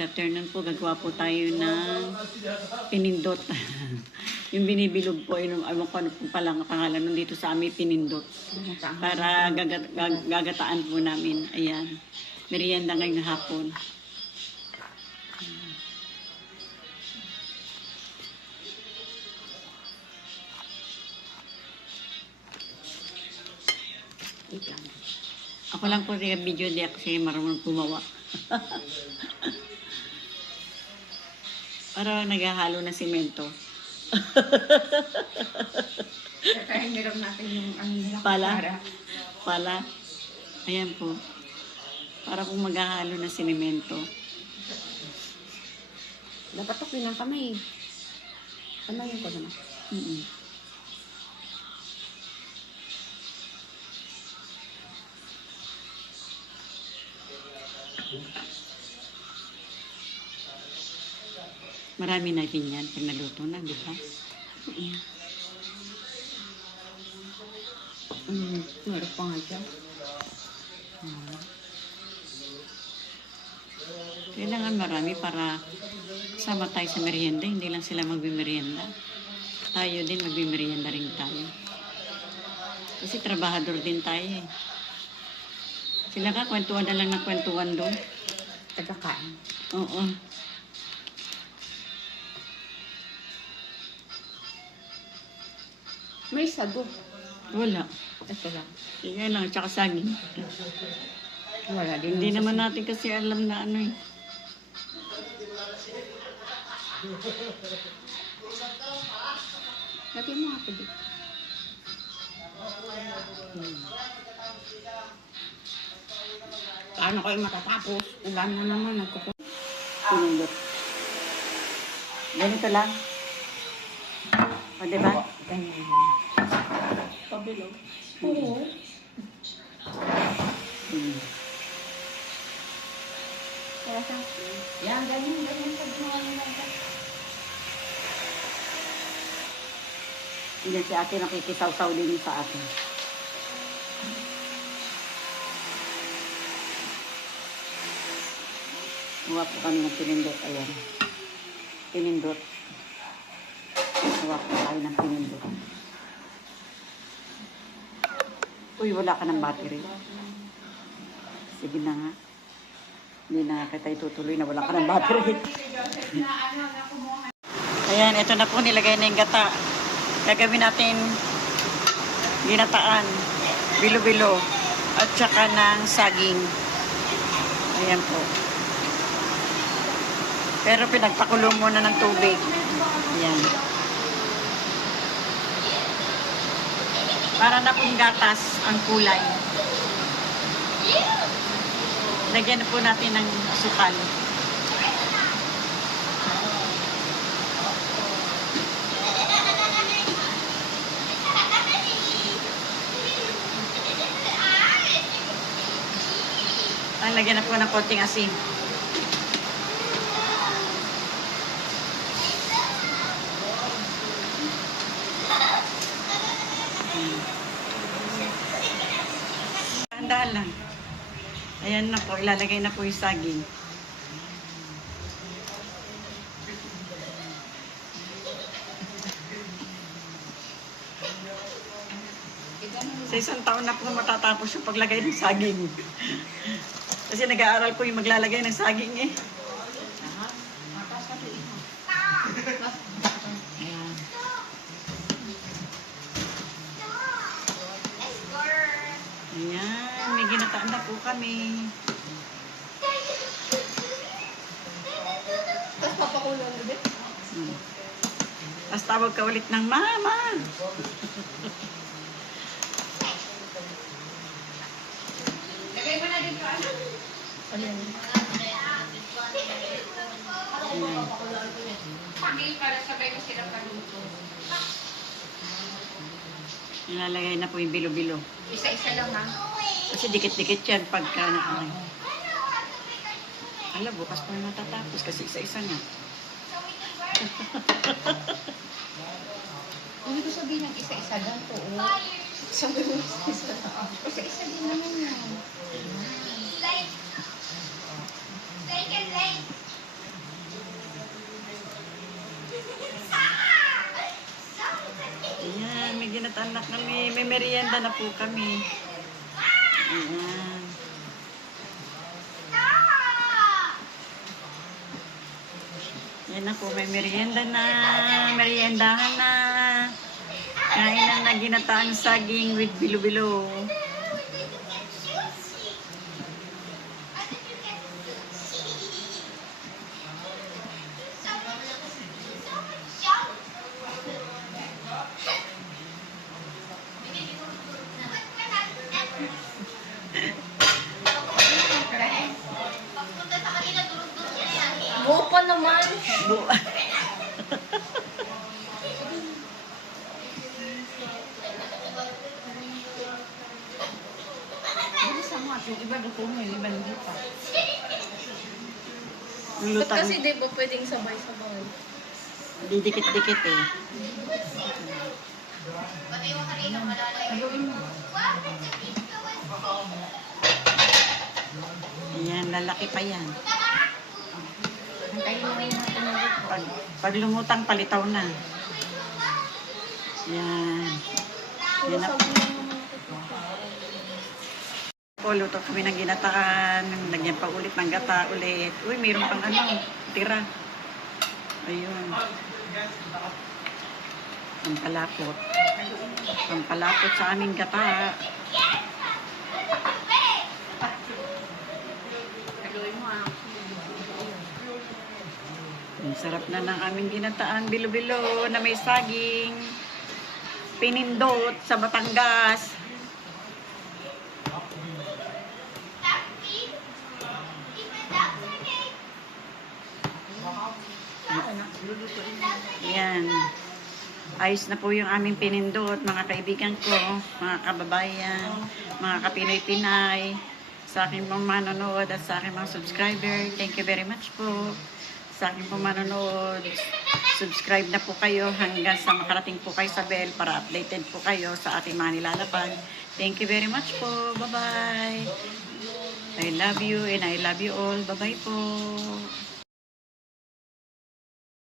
Good afternoon po. Gagawa po tayo ng pinindot. yung binibilog po, yun, ewan ko ano po palang pangalan nun dito sa amin, pinindot. Para gagat, gag- gagataan po namin. Ayan. Merienda ngayong hapon. Ako lang po yung video di kasi marunong gumawa. Para naghahalo ng simento. Kaya meron natin yung ano nila. Pala? Para. Pala. Ayan po. Para kung maghahalo ng simento. Dapat to ng kamay. Kamayin ko naman. Mm-mm. Marami na din yan pag naluto na, di ba? Mm, meron pa nga dyan. Kailangan marami para sama tayo sa merienda. Hindi lang sila magbimerienda. Tayo din magbimerienda rin tayo. Kasi trabahador din tayo eh. Sila ka, kwentuhan na lang na kwentuhan doon. Tagakain. Oo. May sago. Wala. Ito lang. Sige lang, tsaka saging. Wala din. Hindi naman natin kasi alam na ano eh. Lagyan mo nga pwede. Paano kayo matatapos? Ulan na naman. Nagkukuha. Pinindot. Ganito lang. O, di ba? Ganyan. Pabilog. Oo. Hmm. Kaya sa Yan, ganyan, ganyan. Pag mga nila. Hindi si ate nakikisaw-saw din sa atin. Huwa po kami ng pinindot. Ayan. Pinindot. Huwa po tayo ng pinindot. Uy, wala ka ng battery. Sige na nga. Hindi na kita itutuloy na wala ka ng battery. Ayan, ito na po nilagay na yung gata. Gagawin natin ginataan, bilo-bilo, at saka ng saging. Ayan po. Pero pinagpakulo muna ng tubig. Ayan. Para na pong gatas ang kulay. Lagyan na po natin ng asukal. Ang lagyan na po ng konting asin. Dahan lang. Ayan na po, ilalagay na po yung saging. Sa isang taon na po matatapos yung paglagay ng saging. Kasi nag-aaral po yung maglalagay ng saging eh. Ayan. Ayan, may ginataan na po kami. Tapos papakulo ulit. Hmm. Tapos tawag ka ulit ng mama. Lagay mo na ano? Pagi para sabay ko sila paluto. Nilalagay na po yung bilo-bilo. Isa-isa lang ha. Kasi dikit-dikit yan pagka na ano. Alam, bukas pa natatapos kasi isa-isa na. Hindi ko sabihin ng isa-isa lang po. Oh. Sabi mo isa-isa. Isa-isa din naman yan. Light. Light and light. Ayan, may ginataan na kami. May merienda na po kami. Ayan. Yan na po, may merienda na. Meriendahan na. Kain na na ginataang saging with bilo-bilo. Buo pa at yung iba luto mo, yung iba hindi pa. Ba't kasi di ba pwedeng sabay-sabay? Didikit-dikit eh. Ayan, lalaki pa yan. Hintayin. Pag, pag lumutang, palitaw na. Yan. Yan na. Po, luto kami ng ginataan. Lagyan pa ulit ng gata ulit. Uy, mayroon pang ano, tira. Ayun. Pampalapot. Pampalapot sa aming gata. Gagawin mo ah. Ang sarap na ng aming ginataan. Bilo-bilo na may saging. Pinindot sa Batangas. Yan. Ayos na po yung aming pinindot, mga kaibigan ko, mga kababayan, mga kapinoy-pinay, sa aking mga manonood at sa aking mga subscriber. Thank you very much po sa aking pong manonood. Subscribe na po kayo hanggang sa makarating po kayo sa bell para updated po kayo sa ating mga nilalapag. Thank you very much po. Bye-bye. I love you and I love you all. Bye-bye po.